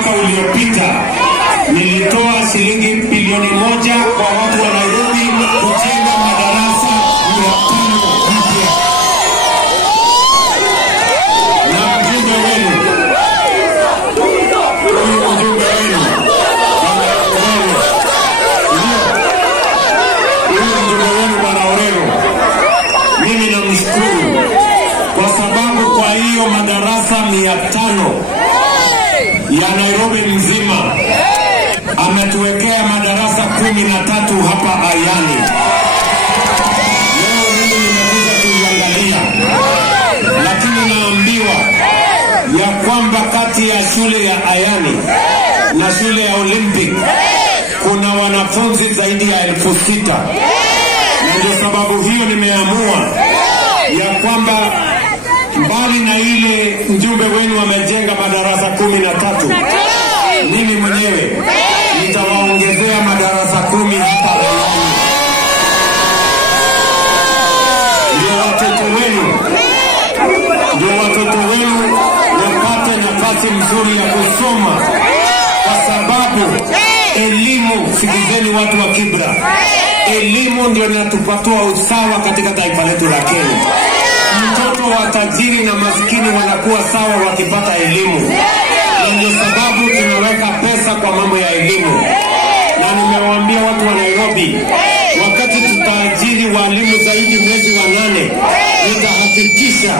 mwaka uliopita nilitoa shilingi bilioni 1 kwa watu wa Nairobi kujenga madarasa 500 mpya. Na mjumbe wenu Bwana Orero, mimi namshukuru kwa sababu kwa hiyo madarasa 500 ya Nairobi mzima ametuwekea madarasa 13 hapa Ayani. Leo mimi nimekuja kuangalia, lakini naambiwa ya kwamba kati ya shule ya Ayani na shule ya Olympic kuna wanafunzi zaidi ya 6,000. Na ndio sababu hiyo nimeamua ya kwamba mbali na ile mjumbe wenu amejenga madarasa 13, mimi mwenyewe nitawaongezea madarasa 10 hapa Ayani. Ndio watoto wenu wapate nafasi mzuri ya kusoma, kwa sababu elimu, sikizeni watu wa Kibra, elimu ndio inatupatia usawa katika taifa letu la Kenya. Mtoto wa tajiri na maskini wanakuwa sawa wakipata elimu. Na ndio sababu tunaweka pesa kwa mambo ya elimu. Na nimewaambia watu wa Nairobi, wakati tutaajiri walimu zaidi mwezi wa 8, nitahakikisha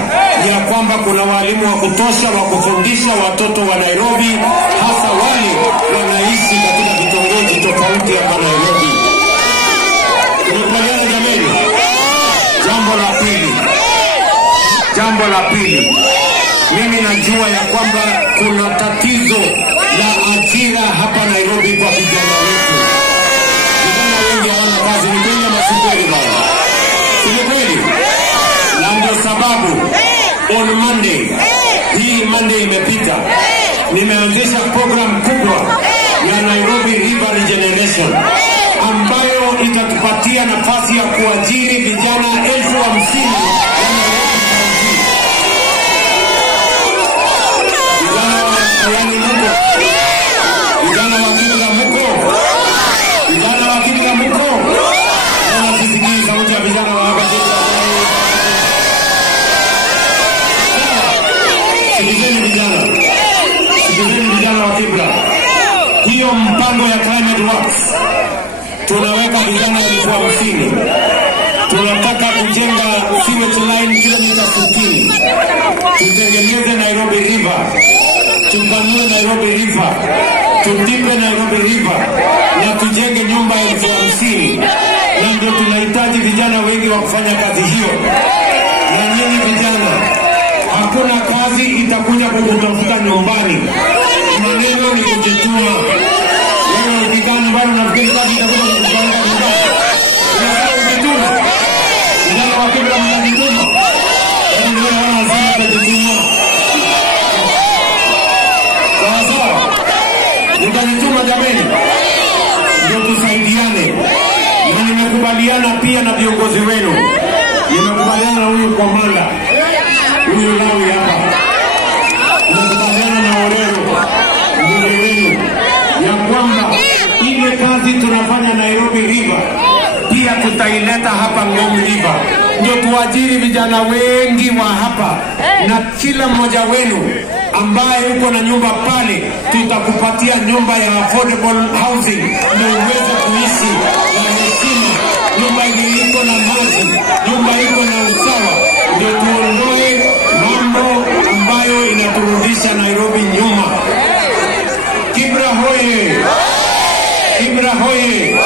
ya kwamba kuna walimu wa kutosha wa kufundisha watoto wa Nairobi, hasa wale wanaishi katika vitongoji tofauti hapa Nairobi. Tunakubaliana jamani? Jambo la pili, mimi najua ya kwamba kuna tatizo la ajira hapa Nairobi kwa vijana wetu. Vijana wengi hawana kazi, ni kweli ama si kweli bwana? Si kweli? Na ndio sababu on Monday, hii Monday imepita, nimeanzisha program kubwa ya Nairobi River Regeneration ambayo itatupatia nafasi ya kuajiri vijana 50,000. Hiyo mpango ya Climate Works tunaweka vijana 50,000. Tunataka kujenga sewage line kilomita 60. Tutengeneze Nairobi River, tupanue Nairobi River, tudipe Nairobi River, na tujenge nyumba 50,000. Na ndio tunahitaji vijana wengi wa kufanya kazi hiyo. Na nyinyi vijana, hakuna kazi itakuja kukutafuta nyumbani. Maneno ni kujituma. Wewe ukikana nyumbani unafikiri kazi itakuja kukutafuta nyumbani. Unataka kujituma. Vijana wa Kibra mnajituma. Ndio wanasema kujituma. Sawa. Nitajituma jameni. Ndio tusaidiane. Na nimekubaliana pia na viongozi wenu. Nimekubaliana na huyu komanda. Huyu Lawi hapa. Nimekubaliana na Orero. Ya kwamba ile kazi tunafanya Nairobi River pia tutaileta hapa Ngong River. Ndio tuajiri vijana wengi wa hapa, na kila mmoja wenu ambaye uko na nyumba pale, tutakupatia nyumba ya affordable housing ndio uweze kuishi na heshima. Nyumba iko na maji, nyumba iko na usawa, ndio tuondoe mambo ambayo inaturudisha Nairobi nyuma. Kibra hoye! Kibra hoye!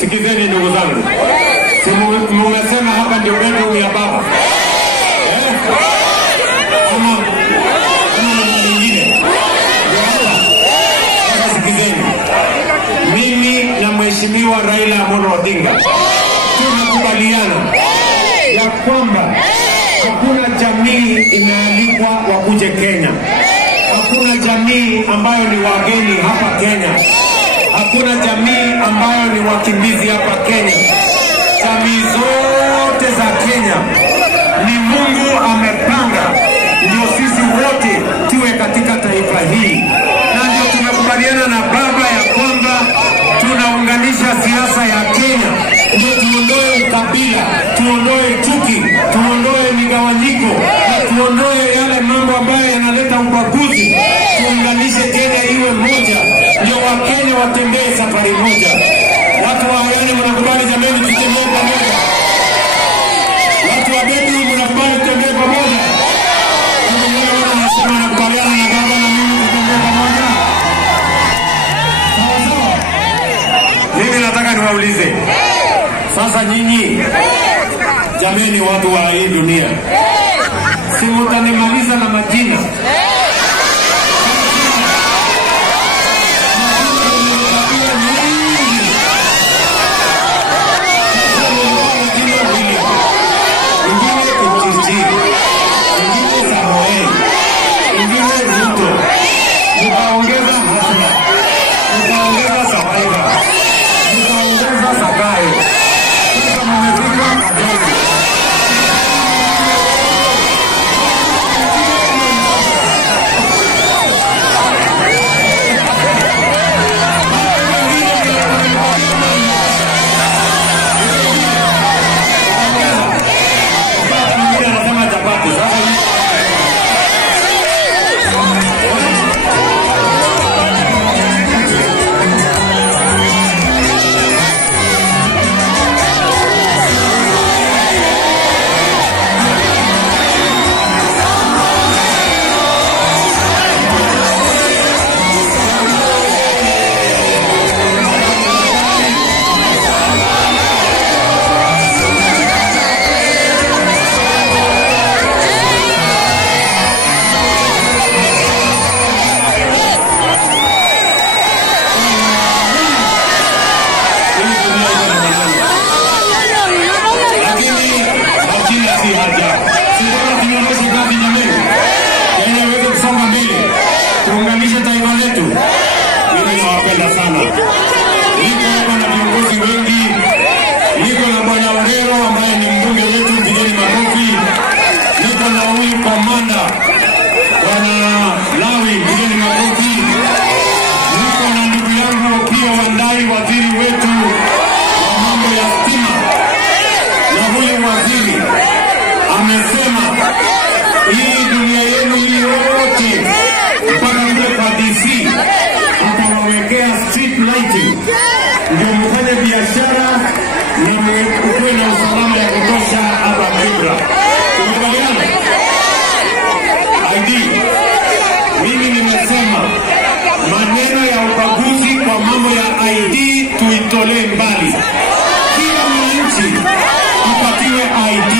Sikizeni ndugu zangu. Mumesema hapa ndio bedroom ya baba. Ama nyingine. Sasa sikizeni. Mimi na Mheshimiwa Raila Amolo Odinga tunakubaliana ya kwamba hakuna jamii inaalikwa wakuje Kenya. Hakuna jamii ambayo ni wageni hapa Kenya. Hakuna jamii ambayo ni wakimbizi hapa Kenya. Jamii zote za Kenya ni Mungu amepanga ndio sisi wote tuwe katika taifa hii. Na na baba ya kwamba tunaunganisha siasa ya Kenya, ndio tuondoe ukabila, tuondoe chuki, tuondoe migawanyiko, na tuondoe yale mambo ambayo yanaleta ubaguzi. Tuunganishe Kenya iwe moja, ndio Wakenya watembee safari moja. Watu wa Ayani mnakubali jameni tutembee pamoja? Watu wa Betu mnakubali tutembee pamoja? Nasema nakubaliana na baba na mimi tutembee pamoja. Sawa sawa. Mimi nataka niwaulize sasa, nyinyi jameni, watu wa hii dunia, si mtanimaliza na majina? Tuunganishe taifa letu. Mimi nawapenda sana. Niko hapa na viongozi wengi. Niko na Bwana Orero ambaye ni mbunge wetu kijiji Makofi. Niko na huyu komanda Bwana Lawi kijiji Makofi. Niko na ndugu yangu Opiyo Wandayi, waziri wetu wa mambo ya stima. Na huyu waziri amesema hii dunia yenu yote mpaka kule kwa DC atawawekea street lighting, ndio mfanye biashara na mkuwe na usalama ya kutosha hapa Kibra. Tumekubaliana? ID. Mimi nimesema maneno ya ubaguzi kwa mambo ya ID tuitolee mbali. Kila mwananchi apatiwe ID.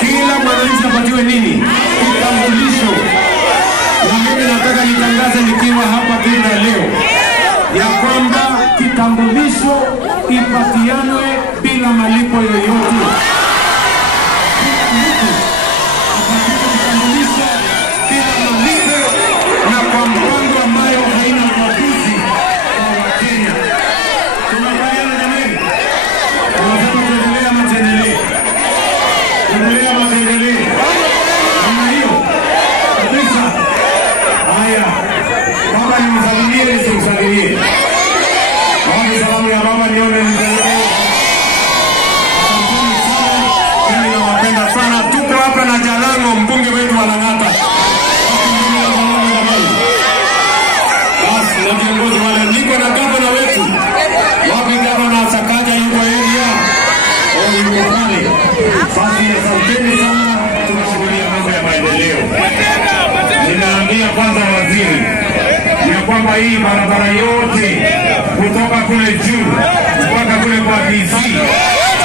Kila mwananchi apatiwe nini? Kitambulisho. Na mimi nataka nitangaze nikiwa hapa Kibra leo ya kwamba kitambulisho ipatianwe bila malipo yoyote. Kitambulisho bila malipo na kwa mpango ambayo haina ubaguzi kwa Wakenya. Tunakubaliana jamani? Tunasema tuendelee ama tuendelee? Tuendelee ama tuendelee? Kama hiyo kabisa. Haya, baba nimsalimie nisimsalimie? Wapi salamu ya baba nione nisalimie? Asanteni sana, mimi nawapenda sana. Tuko hapa na Jalango, mbunge wetu wa Lang'ata. Basi na viongozi wale, niko na gavana wetu. Wapi gavana Sakaja yuko area? Yuko pale. Basi asanteni sana, tunashughulia mambo ya maendeleo. Ninaambia kwanza waziri ya kwamba hii barabara yote kutoka kule juu mpaka kule kwa DC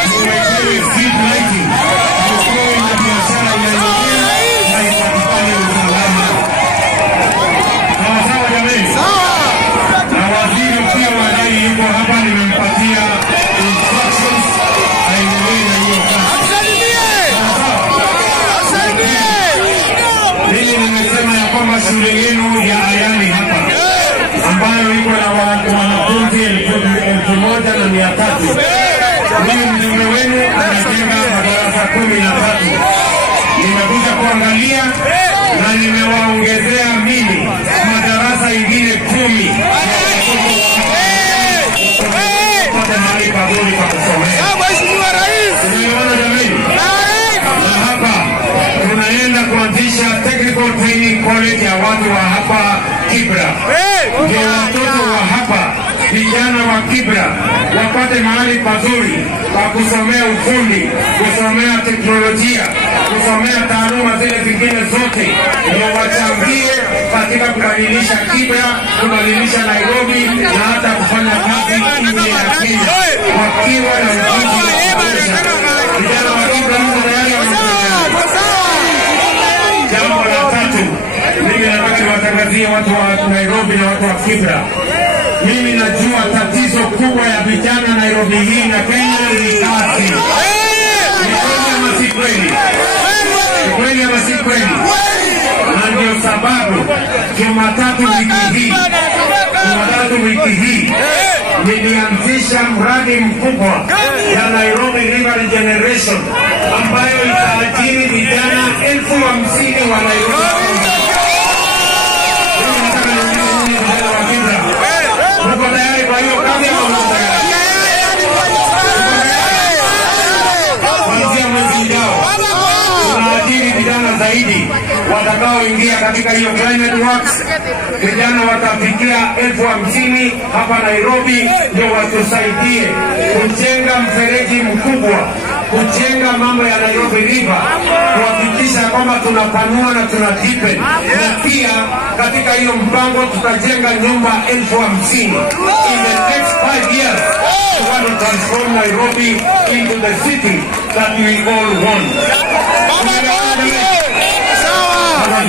tuwekewe street lighting, tuwekewe na biashara ya na ipatikane usalama. Sawa sawa jameni? Na waziri pia Wandayi yuko hapa, nimempatia instructions aendelee na hiyo kazi. Mimi nimesema ya kwamba shule yenu ya Ayani hapa ambayo iko na wanafunzi 1,300, mimi mjumbe wenu anajenga madarasa 13. Nimekuja kuangalia na nimewaongezea mimi madarasa ingine 10 watu wa hapa Kibra. Ndio watoto wa hapa vijana wa Kibra wapate mahali pazuri pa kusomea ufundi, kusomea teknolojia, kusomea taaluma zile zingine zote, ndio wachangie katika kubadilisha Kibra, kubadilisha Nairobi na hata kufanya kazi nje ya Kenya wakiwa na ujuzi wa kutosha. Vijana wa Kibra mko tayari? Jambo la tatu, mimi nataka niwatangazie watu wa Nairobi na watu wa Kibra. Mimi najua tatizo kubwa ya vijana Nairobi hii na Kenya ni kazi. Ni kweli ama si kweli? Ni kweli ama si kweli? Na ndio sababu Jumatatu wiki hii nilianzisha mradi mkubwa ya Nairobi River Regeneration ambayo itaajiri vijana 50,000 wa Nairobi. Mko tayari kwa hiyo kazi ama mko tayari? Kuanzia mwezi ujao tunaajiri vijana zaidi watakaoingia katika hiyo Climate Works. Vijana watafikia 50,000 hapa Nairobi, ndio watusaidie kujenga mfereji mkubwa, kujenga mambo ya Nairobi River, kuhakikisha kwamba tunapanua na tunadeepen, na pia katika hiyo mpango tutajenga nyumba 50,000 in the next 5 years. We want to transform Nairobi into the city that we all want.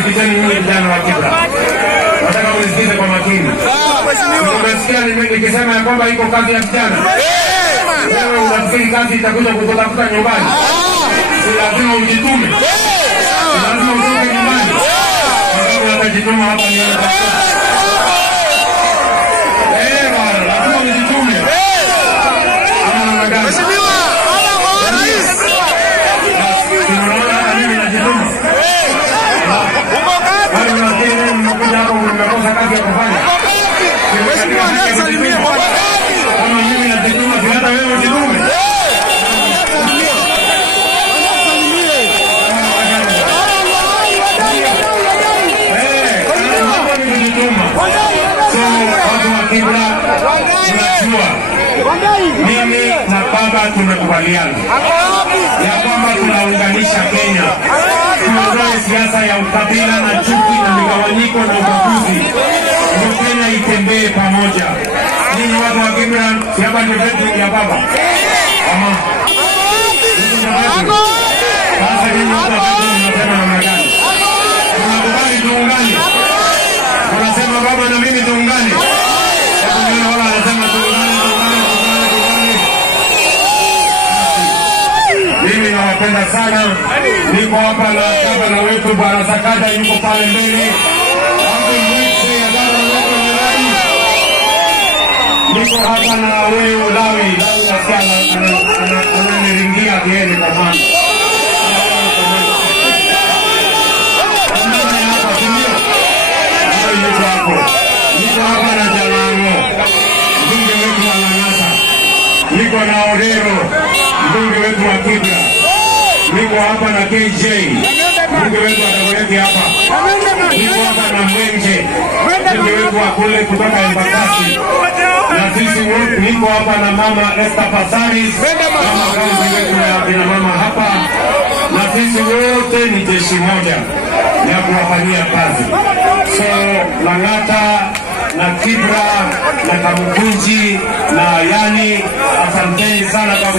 Vijana wa Kibra, nataka unisikize kwa makini. Umesikia nikisema ya kwamba iko kazi ya vijana? Wewe unafikiri kazi itakuja kutafuta nyumbani? Si lazima ujitume. Lazima utoke nyumbani. Sababu utajituma hapa ni bwana, lazima ujitume. Ama namna gani? Unaona mimi najituma. Mnakosa kazi ya kufanya. Kama mimi najituma, si hata wewe ujitume. Watu wa Kibra tunajua mimi na baba tumekubaliana ya kwamba tunaunganisha Kenya, tuondoe siasa ya ukabila na chuki na migawanyiko na ubaguzi, ndio Kenya itembee pamoja. Ninyi watu wa Kibra, si hapa ndio vetu ya baba ama sasa ninyi watu wa Kibra mnasema namna gani? Tunakubali tuungane? Tunasema baba na mimi tuungane? Wala anasema tuungane. Mimi nawapenda sana. Niko hapa na gavana wetu Bwana Sakaja, yuko pale mbele. Niko hapa na wewe Lawi ananiringia kieni kwa mama. Niko hapa na Jalango, mbunge wetu wa Lang'ata. Niko na Odero, mbunge wetu wa Kibra. Niko hapa na KJ, mbunge wetu wa Dagoretti hapa. Niko hapa na Mwenje, mbunge wetu wa kule kutoka Embakasi. Na sisi wote, niko hapa na mama Esther Pasaris, mama kazi wetu ya kina mama hapa. Na sisi wote ni jeshi moja ya kuwafanyia kazi. So Lang'ata na Kibra na Kamukunji na Yani, asanteni sana kwa